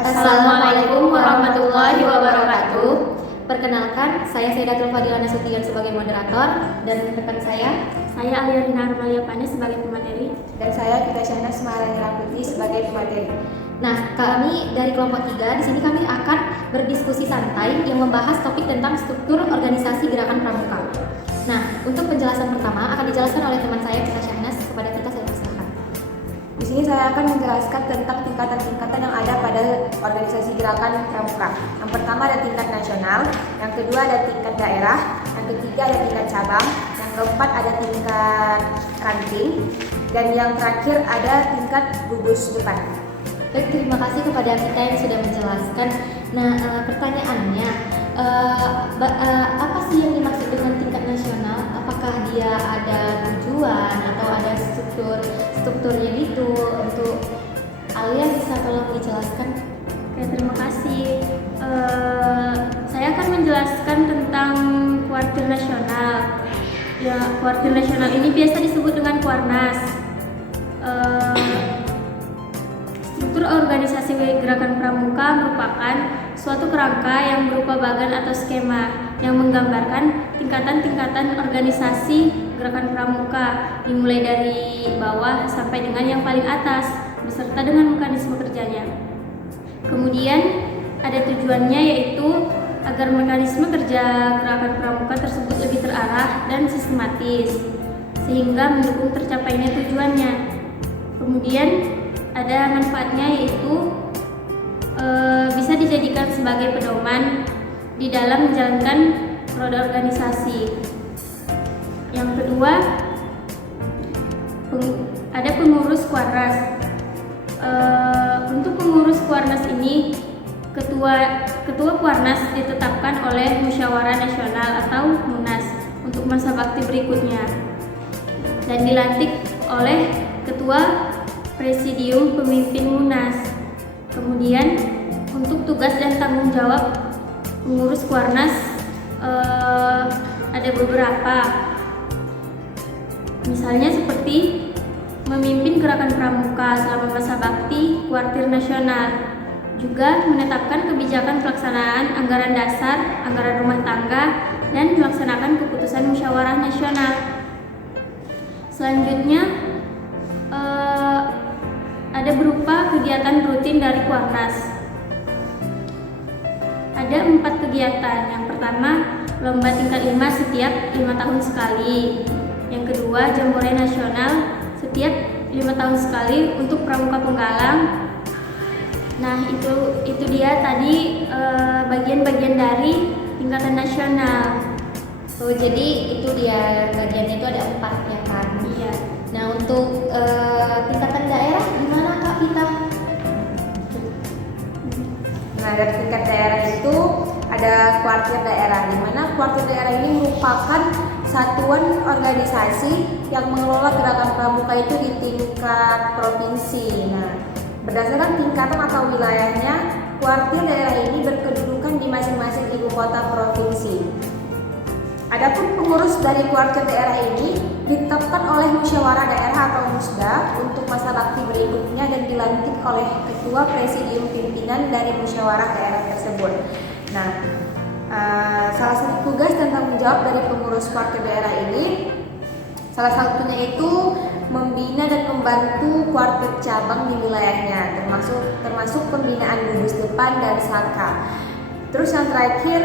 Assalamualaikum warahmatullahi wabarakatuh. Perkenalkan, saya Sayyidatul Fadila Nasution sebagai moderator dan rekan saya Aliarina Armalia Pane sebagai pemateri, dan saya Kita Syahna Semarang Raputi sebagai pemateri. Nah, kami dari kelompok 3 di sini kami akan berdiskusi santai yang membahas topik tentang struktur organisasi Gerakan Pramuka. Nah, untuk penjelasan pertama akan dijelaskan oleh teman saya Kita Syahna kepada kita. Saya persilakan. Di sini saya akan menjelaskan tentang tingkatan-tingkatan yang ada pada organisasi Gerakan Pramuka. Yang pertama ada tingkat nasional, yang kedua ada tingkat daerah, yang ketiga ada tingkat cabang, yang keempat ada tingkat ranting, dan yang terakhir ada tingkat gugus depan. Baik, terima kasih kepada kita yang sudah menjelaskan. Nah, pertanyaannya, apa sih yang dimaksud dengan tingkat nasional? Apakah dia ada tujuan atau ada strukturnya gitu? Untuk Alia bisa tolong dijelaskan? Oke, terima kasih. Saya akan menjelaskan tentang kuartil nasional. Ya, kuartil nasional ini biasa disebut dengan Kuarnas. Struktur organisasi Gerakan Pramuka merupakan suatu kerangka yang berupa bagan atau skema yang menggambarkan tingkatan-tingkatan organisasi Gerakan Pramuka dimulai dari bawah sampai dengan yang paling atas beserta dengan mekanisme kerjanya. Kemudian ada tujuannya, yaitu agar mekanisme kerja Gerakan Pramuka tersebut lebih terarah dan sistematis sehingga mendukung tercapainya tujuannya. Kemudian ada manfaatnya, yaitu bisa dijadikan sebagai pedoman di dalam menjalankan roda organisasi. Yang kedua, ada pengurus Kuarnas. Untuk pengurus Kuarnas ini, ketua Kuarnas ditetapkan oleh Musyawarah Nasional atau Munas untuk masa bakti berikutnya dan dilantik oleh ketua Presidium Pemimpin Munas. Kemudian untuk tugas dan tanggung jawab pengurus Kuarnas ada beberapa. Misalnya seperti memimpin Gerakan Pramuka selama masa bakti kuartir nasional, juga menetapkan kebijakan pelaksanaan anggaran dasar, anggaran rumah tangga, dan melaksanakan keputusan musyawarah nasional. Selanjutnya ada berupa kegiatan rutin dari Kuarnas. Ada 4 kegiatan. Yang pertama, lomba tingkat 5 setiap 5 tahun sekali. Yang kedua, jambore nasional setiap 5 tahun sekali untuk pramuka penggalang. Nah, itu dia tadi bagian-bagian dari tingkatan nasional. Oh, jadi itu dia bagiannya itu ada 4 ya kan? Iya. Nah, untuk tingkatan daerah gimana Kak kita? Nah, dari tingkat daerah itu ada kuartir daerah, di mana kuartir daerah ini merupakan satuan organisasi yang mengelola Gerakan Pramuka itu di tingkat provinsi. Nah, berdasarkan tingkatan atau wilayahnya, kuartir daerah ini berkedudukan di masing-masing ibu kota provinsi. Adapun pengurus dari kuartir daerah ini ditetapkan oleh musyawarah daerah atau musda untuk masa bakti berikutnya dan dilantik oleh ketua presidium pimpinan dari musyawarah daerah tersebut. Nah, salah satu tugas dan tanggung jawab dari pengurus kuartir daerah ini, salah satunya itu membina dan membantu kuartir cabang di wilayahnya, termasuk pembinaan gugus depan dan saka. Terus yang terakhir,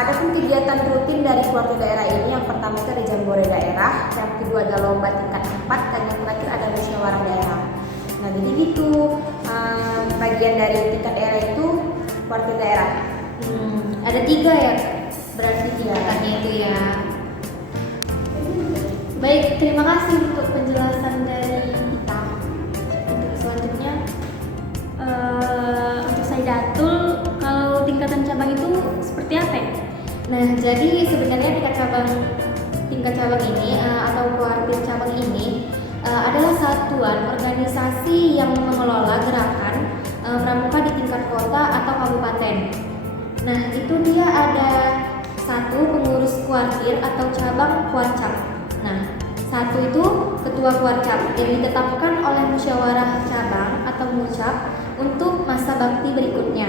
ada pun kegiatan rutin dari kuartir daerah ini. Yang pertama itu ada jambore daerah, yang kedua ada lomba tingkat 4, dan yang terakhir ada musyawarah daerah. Nah, jadi gitu bagian dari tingkat daerah itu kuartir daerah. Ada 3 ya, berarti tingkatannya itu ya. Baik, terima kasih untuk penjelasan dari kita. Untuk selanjutnya, Untuk Sayyidatul, kalau tingkatan cabang itu seperti apa ya? nah jadi sebenarnya tingkat cabang ini atau kuartir cabang ini adalah satuan organisasi yang mengelola gerakan pramuka di tingkat kota atau kabupaten. Nah, itu dia ada 1 pengurus kuartir atau cabang kuarcap. Nah, 1 itu ketua kuarcap yang ditetapkan oleh musyawarah cabang atau mucap untuk masa bakti berikutnya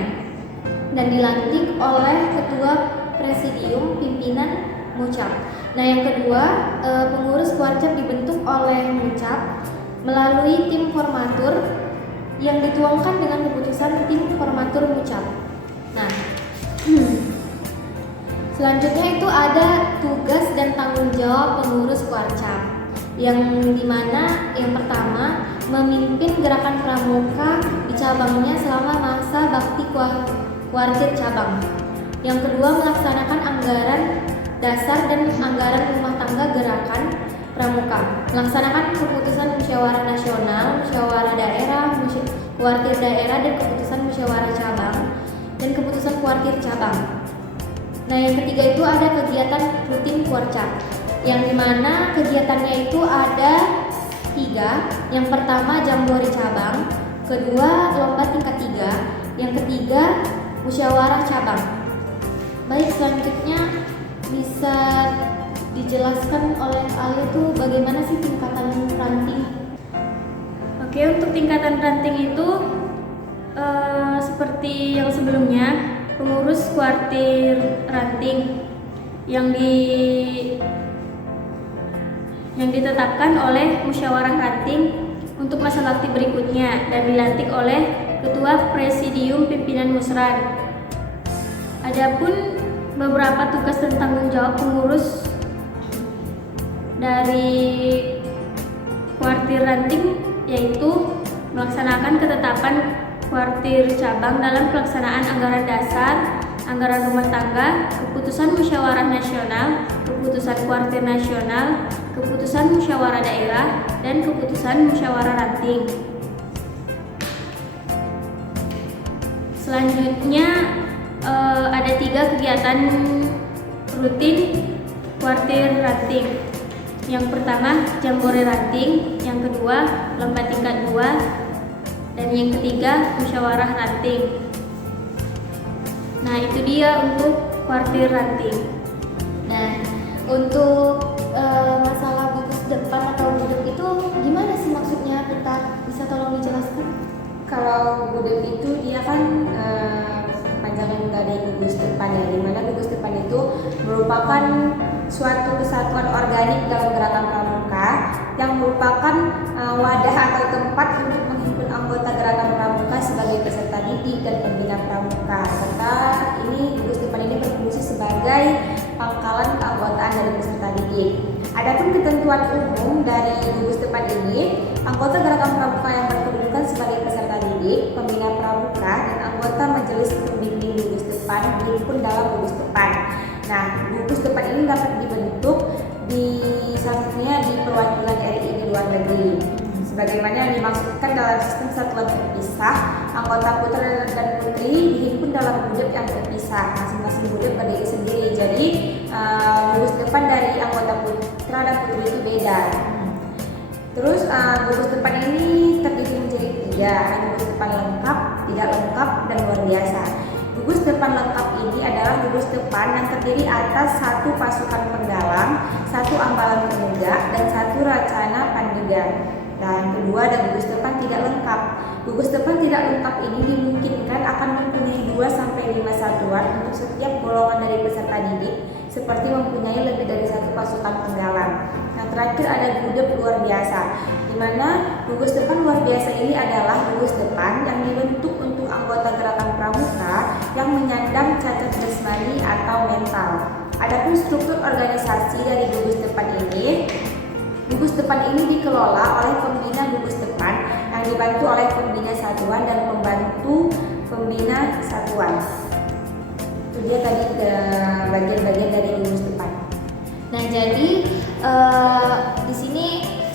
dan dilantik oleh Ketua Presidium Pimpinan Mucap. Nah, yang kedua, pengurus Kuarcap dibentuk oleh Mucap melalui tim formatur yang dituangkan dengan keputusan tim formatur Mucap. Nah, selanjutnya itu ada tugas dan tanggung jawab pengurus Kuarcap, yang dimana yang pertama memimpin gerakan pramuka di cabangnya selama masa bakti Kuartir cabang. Yang kedua, melaksanakan anggaran dasar dan anggaran rumah tangga gerakan pramuka, melaksanakan keputusan musyawarah nasional, musyawarah daerah, kuartir daerah, dan keputusan musyawarah cabang dan keputusan kuartir cabang. Nah, yang ketiga itu ada kegiatan rutin Kuarcap, yang dimana kegiatannya itu ada 3. Yang pertama jambore cabang, kedua lomba tingkat 3, yang ketiga musyawarah cabang. Baik, selanjutnya bisa dijelaskan oleh Ali tuh bagaimana sih tingkatan ranting? Oke, untuk tingkatan ranting itu seperti yang sebelumnya, pengurus kuartir ranting yang ditetapkan oleh musyawarah ranting untuk masa bakti berikutnya dan dilantik oleh Ketua Presidium Pimpinan Musran. Adapun beberapa tugas dan tanggung jawab pengurus dari kuartir ranting yaitu melaksanakan ketetapan kuartir cabang dalam pelaksanaan anggaran dasar, anggaran rumah tangga, keputusan musyawarah nasional, keputusan kuartir nasional, keputusan musyawarah daerah, dan keputusan musyawarah ranting. Selanjutnya ada 3 kegiatan rutin kuartir ranting. Yang pertama jambore ranting, yang kedua lomba tingkat 2, dan yang ketiga musyawarah ranting. Nah, itu dia untuk kuartir ranting. Nah, untuk masalah gugus depan atau gudeg itu gimana sih maksudnya? Kita bisa tolong dijelaskan? Kalau gudeg itu dia kan panjangan dari gugus depan, ya, dimana gugus depan itu merupakan suatu kesatuan organik dalam gerakan pramuka yang merupakan wadah atau tempat untuk menghimpun anggota gerakan pramuka sebagai peserta didik dan pembina pramuka, serta ini gugus depan ini berfungsi sebagai pangkalan keanggotaan dari peserta didik. Adapun ketentuan umum dari gugus depan ini, anggota gerakan pramuka yang berkedudukan sebagai peserta didik, pembina pramuka, dan anggota majelis pembimbing gugus depan dihimpun dalam gugus depan. Nah, gugus depan ini dapat dibentuk di sampingnya di perwakilan RI di luar negeri. Sebagaimana yang dimaksudkan dalam sistem satuan terpisah, anggota putra dan putri dihimpun dalam gudeg yang terpisah, masing-masing gudeg berdiri sendiri. Jadi gugus depan dari anggota putra dan putri itu beda. Terus gugus depan ini terdiri menjadi 3, gugus depan lengkap, tidak lengkap, dan luar biasa. Gugus depan lengkap ini adalah gugus depan yang terdiri atas 1 pasukan penggalang, 1 ambalan pemuda, dan 1 racana pandega. Dan kedua ada gugus depan tidak lengkap. Gugus depan tidak lengkap ini dimungkinkan akan mempunyai 2-5 satuan untuk setiap golongan dari peserta didik, seperti mempunyai lebih dari 1 pasukan penggalang. Yang terakhir ada gudeg luar biasa, di mana gugus depan luar biasa ini adalah gugus depan yang dibentuk untuk anggota gerakan pramuka yang menyandang cacat jasmani atau mental. Adapun struktur organisasi dari gugus depan ini, gugus depan ini dikelola oleh pembina gugus depan yang dibantu oleh pembina satuan dan pembantu pembina satuan. Itu dia tadi bagian-bagian dari gugus depan. Nah, jadi di sini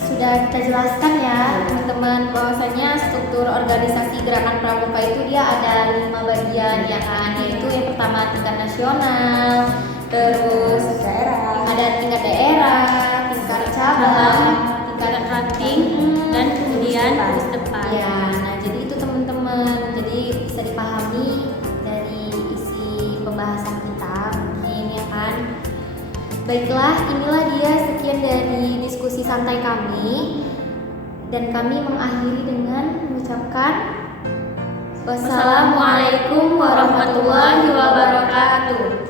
sudah kita jelaskan ya teman-teman bahwasanya struktur organisasi gerakan pramuka itu dia ada 5 bagian ya kan, yaitu yang pertama tingkat nasional, terus ada tingkat daerah, tingkat cabang, tingkat ranting, dan kemudian gugus depan. Ya, nah jadi itu teman-teman, jadi bisa dipahami dari isi pembahasan kita mungkin ya kan. Baiklah, inilah dia sekian dari diskusi santai kami, dan kami mengakhiri dengan mengucapkan Wassalamualaikum warahmatullahi wabarakatuh.